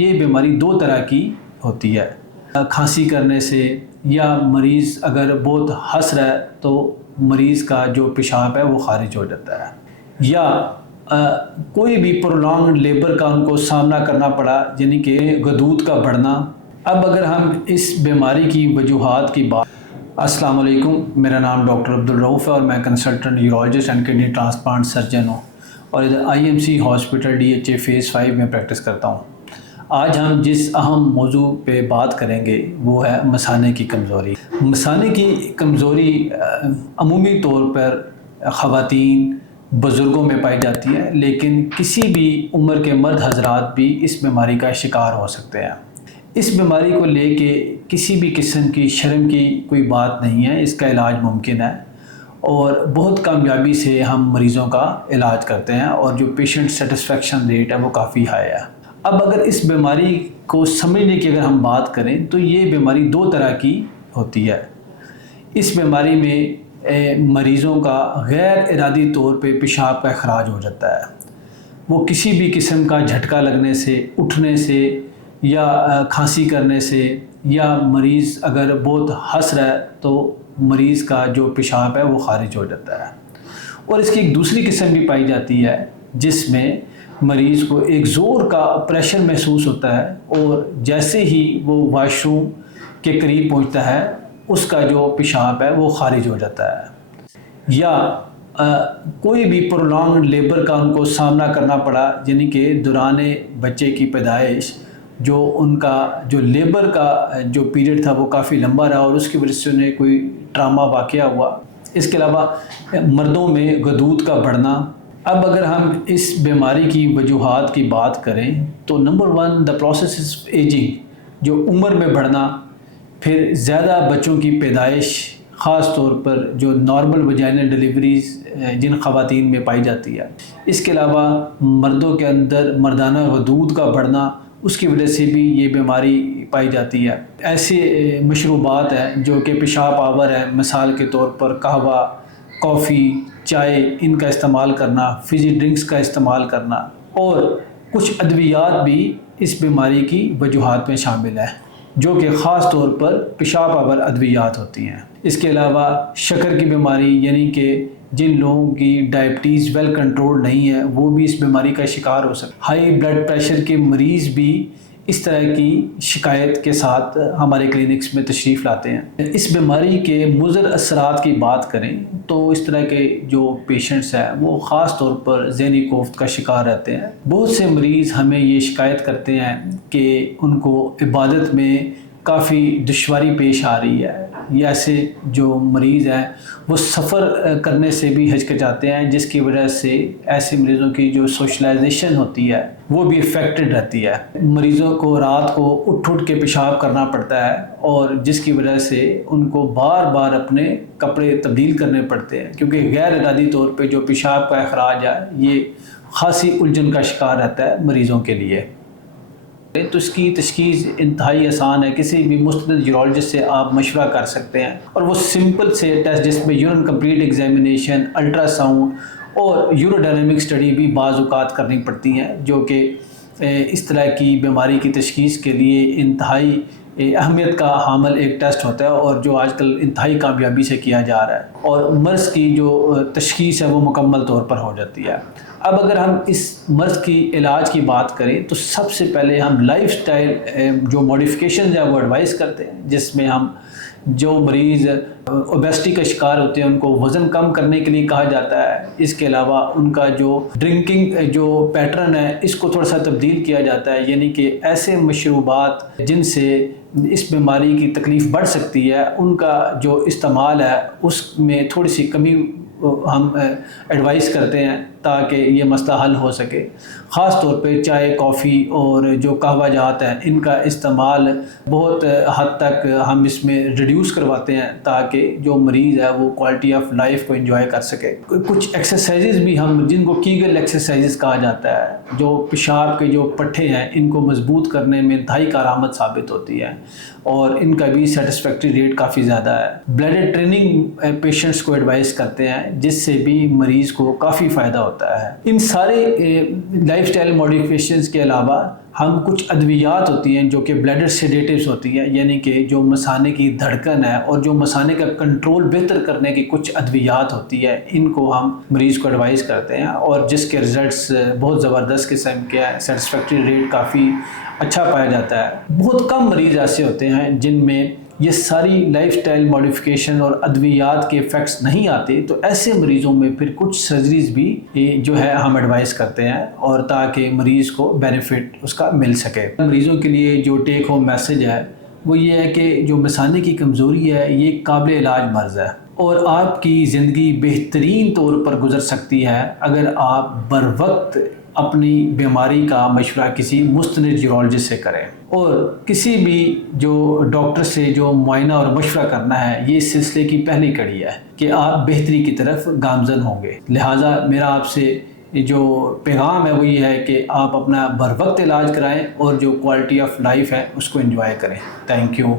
یہ بیماری دو طرح کی ہوتی ہے، کھانسی کرنے سے، یا مریض اگر بہت ہنس رہا ہے تو مریض کا جو پیشاب ہے وہ خارج ہو جاتا ہے، یا کوئی بھی پرولانگ لیبر کا ان کو سامنا کرنا پڑا، یعنی کہ غدود کا بڑھنا۔ اب اگر ہم اس بیماری کی وجوہات کی بات، السلام علیکم، میرا نام ڈاکٹر عبدالرؤف ہے اور میں consultant urologist and kidney transplant surgeon ہوں اور ادھر IMC ہاسپٹل DHA فیز 5 میں پریکٹس کرتا ہوں۔ آج ہم جس اہم موضوع پہ بات کریں گے وہ ہے مثانے کی کمزوری۔ مثانے کی کمزوری عمومی طور پر خواتین، بزرگوں میں پائی جاتی ہے، لیکن کسی بھی عمر کے مرد حضرات بھی اس بیماری کا شکار ہو سکتے ہیں۔ اس بیماری کو لے کے کسی بھی قسم کی شرم کی کوئی بات نہیں ہے، اس کا علاج ممکن ہے اور بہت کامیابی سے ہم مریضوں کا علاج کرتے ہیں اور جو پیشنٹ سیٹسفیکشن ریٹ ہے وہ کافی ہائی ہے۔ اب اگر اس بیماری کو سمجھنے کی اگر ہم بات کریں تو یہ بیماری دو طرح کی ہوتی ہے۔ اس بیماری میں مریضوں کا غیر ارادی طور پہ پیشاب کا اخراج ہو جاتا ہے، وہ کسی بھی قسم کا جھٹکا لگنے سے، اٹھنے سے یا کھانسی کرنے سے، یا مریض اگر بہت ہنس رہا ہے تو مریض کا جو پیشاب ہے وہ خارج ہو جاتا ہے۔ اور اس کی ایک دوسری قسم بھی پائی جاتی ہے جس میں مریض کو ایک زور کا پریشر محسوس ہوتا ہے اور جیسے ہی وہ واش روم کے قریب پہنچتا ہے اس کا جو پیشاب ہے وہ خارج ہو جاتا ہے، یا کوئی بھی پرولانگ لیبر کا ان کو سامنا کرنا پڑا، یعنی کہ دوران بچے کی پیدائش جو ان کا جو لیبر کا جو پیریڈ تھا وہ کافی لمبا رہا اور اس کی وجہ سے انہیں کوئی ٹراما واقعہ ہوا۔ اس کے علاوہ مردوں میں غدود کا بڑھنا۔ اب اگر ہم اس بیماری کی وجوہات کی بات کریں تو نمبر 1 دا پروسیس از ایجنگ، جو عمر میں بڑھنا، پھر زیادہ بچوں کی پیدائش، خاص طور پر جو نارمل ویجائنل ڈیلیوریز جن خواتین میں پائی جاتی ہے۔ اس کے علاوہ مردوں کے اندر مردانہ غدود کا بڑھنا، اس کی وجہ سے بھی یہ بیماری پائی جاتی ہے۔ ایسے مشروبات ہیں جو کہ پیشاب آور ہیں، مثال کے طور پر قہوہ، کافی، چائے، ان کا استعمال کرنا، فزی ڈرنکس کا استعمال کرنا، اور کچھ ادویات بھی اس بیماری کی وجوہات میں شامل ہیں جو کہ خاص طور پر پیشاب آور ادویات ہوتی ہیں۔ اس کے علاوہ شکر کی بیماری، یعنی کہ جن لوگوں کی ڈائبٹیز ویل کنٹرول نہیں ہے وہ بھی اس بیماری کا شکار ہو سکتے ہیں۔ ہائی بلڈ پریشر کے مریض بھی اس طرح کی شکایت کے ساتھ ہمارے کلینکس میں تشریف لاتے ہیں۔ اس بیماری کے مضر اثرات کی بات کریں تو اس طرح کے جو پیشنٹس ہیں وہ خاص طور پر ذہنی کوفت کا شکار رہتے ہیں۔ بہت سے مریض ہمیں یہ شکایت کرتے ہیں کہ ان کو عبادت میں کافی دشواری پیش آ رہی ہے، یا ایسے جو مریض ہیں وہ سفر کرنے سے بھی ہچکچاتے ہیں، جس کی وجہ سے ایسے مریضوں کی جو سوشلائزیشن ہوتی ہے وہ بھی افیکٹڈ رہتی ہے۔ مریضوں کو رات کو اٹھ کے پیشاب کرنا پڑتا ہے اور جس کی وجہ سے ان کو بار بار اپنے کپڑے تبدیل کرنے پڑتے ہیں، کیونکہ غیر ارادی طور پہ جو پیشاب کا اخراج ہے یہ خاصی الجھن کا شکار رہتا ہے مریضوں کے لیے۔ تو اس کی تشخیص انتہائی آسان ہے، کسی بھی مستند یورولوجسٹ سے آپ مشورہ کر سکتے ہیں اور وہ سمپل سے ٹیسٹ جس میں urine complete examination, ultra sound اور یورو ڈائنامک اسٹڈی بھی بعض اوقات کرنی پڑتی ہیں، جو کہ اس طرح کی بیماری کی تشخیص کے لیے انتہائی اہمیت کا حامل ایک ٹیسٹ ہوتا ہے اور جو آج کل انتہائی کامیابی سے کیا جا رہا ہے، اور مرض کی جو تشخیص ہے وہ مکمل طور پر ہو جاتی ہے۔ اب اگر ہم اس مرض کی علاج کی بات کریں تو سب سے پہلے ہم لائف سٹائل جو موڈیفیکیشنز ہیں وہ ایڈوائز کرتے ہیں، جس میں ہم جو مریض اوبیسٹی کا شکار ہوتے ہیں ان کو وزن کم کرنے کے لیے کہا جاتا ہے۔ اس کے علاوہ ان کا جو ڈرنکنگ جو پیٹرن ہے اس کو تھوڑا سا تبدیل کیا جاتا ہے، یعنی کہ ایسے مشروبات جن سے اس بیماری کی تکلیف بڑھ سکتی ہے ان کا جو استعمال ہے اس میں تھوڑی سی کمی ہم ایڈوائز کرتے ہیں تاکہ یہ مسئلہ حل ہو سکے۔ خاص طور پہ چائے، کافی اور جو قہوہ جات ہیں ان کا استعمال بہت حد تک ہم اس میں ریڈیوس کرواتے ہیں تاکہ جو مریض ہے وہ کوالٹی آف لائف کو انجوائے کر سکے۔ کچھ ایکسرسائزز بھی ہم جن کو کیگل ایکسرسائزز کہا جاتا ہے، جو پیشاب کے جو پٹھے ہیں ان کو مضبوط کرنے میں انتہائی کارآمد ثابت ہوتی ہے اور ان کا بھی سیٹسفیکٹری ریٹ کافی زیادہ ہے۔ بلیڈر ٹریننگ پیشنٹس کو ایڈوائز کرتے ہیں جس سے بھی مریض کو کافی فائدہ ہوتا ہے۔ ان سارے لائف سٹائل موڈیفیکیشنز کے علاوہ ہم کچھ ادویات ہوتی ہیں جو کہ بلیڈر سیڈیٹیوز ہوتی ہیں، یعنی کہ جو مثانے کی دھڑکن ہے اور جو مثانے کا کنٹرول بہتر کرنے کی کچھ ادویات ہوتی ہے، ان کو ہم مریض کو ایڈوائز کرتے ہیں، اور جس کے رزلٹس بہت زبردست قسم کے ہیں، سیٹسفیکٹری ریٹ کافی اچھا پایا جاتا ہے۔ بہت کم مریض ایسے ہوتے ہیں جن میں یہ ساری لائف سٹائل ماڈیفیکیشن اور ادویات کے ایفیکٹس نہیں آتے، تو ایسے مریضوں میں پھر کچھ سرجریز بھی جو ہے ہم ایڈوائز کرتے ہیں، اور تاکہ مریض کو بینیفٹ اس کا مل سکے۔ مریضوں کے لیے جو ٹیک ہوم میسج ہے وہ یہ ہے کہ جو مثانے کی کمزوری ہے یہ قابل علاج مرض ہے، اور آپ کی زندگی بہترین طور پر گزر سکتی ہے اگر آپ بر وقت اپنی بیماری کا مشورہ کسی مستند یورولوجسٹ سے کریں، اور کسی بھی جو ڈاکٹر سے جو معائنہ اور مشورہ کرنا ہے یہ اس سلسلے کی پہلی کڑی ہے کہ آپ بہتری کی طرف گامزن ہوں گے۔ لہٰذا میرا آپ سے جو پیغام ہے وہ یہ ہے کہ آپ اپنا بر وقت علاج کرائیں اور جو کوالٹی آف لائف ہے اس کو انجوائے کریں۔ Thank you.